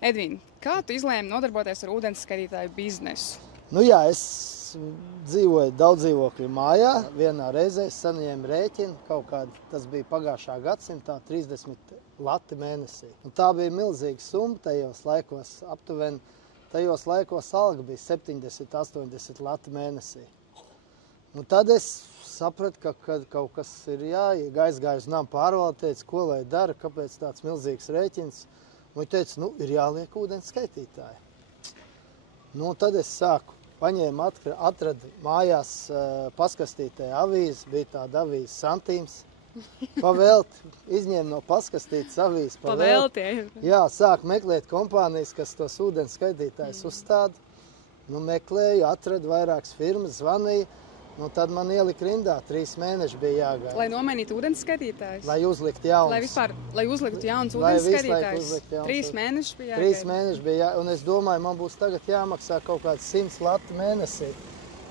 Edvīna, kā tu izlēmi nodarboties ar ūdenskaitītāju biznesu? Nu jā, es dzīvoju daudzdzīvokļu mājā. Vienā reizē es saņēmu rēķinu, kaut kādu, tas bija pagājušā gadsimtā, 30 lati mēnesī. Un tā bija milzīga summa tajos laikos, aptuveni tajos laikos alga bija 70-80 lati mēnesī. Un tad es sapratu, ka kaut kas ir aizgāju uz namu pārvaldi, teicu, ko lai dara, kāpēc tāds milzīgs rēķins. Un viņi teica, nu, ir jāliek ūdens skaitītāji. Nu, tad es sāku, paņēmu, atradu mājās paskastītē avīzi, bija tāda avīze santīms, pavelti, izņēmu no paskastītes avīzi, pavelti. Jā, sāku meklēt kompānijas, kas tos ūdens skaitītājus uzstāda. Nu, meklēju, atradu vairākas firmas, zvanīju. Nu, tad man ielika rindā, 3 mēneši bija jāgaida. Lai nomainītu ūdens skaitītājus? Lai uzliktu jauns. Lai uzliktu jauns ūdens skaitītājus? 3 mēneši bija jāgaida? 3 mēneši bija jāgaida, un es domāju, man būs tagad jāmaksā kaut kāds 100 lati mēnesī.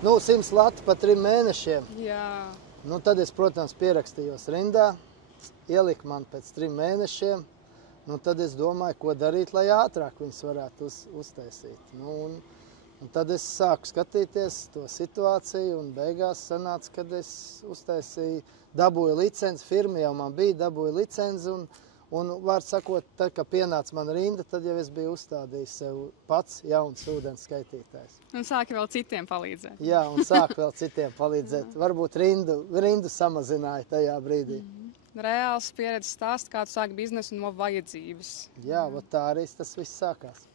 Nu, 100 lati pa 3 mēnešiem. Jā. Nu, tad es, protams, pierakstījos rindā, ielika man pēc 3 mēnešiem. Nu, tad es domāju, ko darīt, lai ātrāk viņus varētu uztaisīt. Nu, un tad es sāku skatīties to situāciju, un beigās sanāca, kad es uztaisīju, dabūju licenci, firma jau man bija, dabūju licenci, un vārds sakot, tad, kad pienāca man rinda, tad jau es biju uzstādījis sev pats jauns ūdens skaitītājs. Un sāki vēl citiem palīdzēt. Jā, un sāku vēl citiem palīdzēt. Varbūt rindu samazināja tajā brīdī. Reāls pieredzes stāsts, kā tu sāki biznesu no vajadzības. Jā, tā arī tas viss sākās.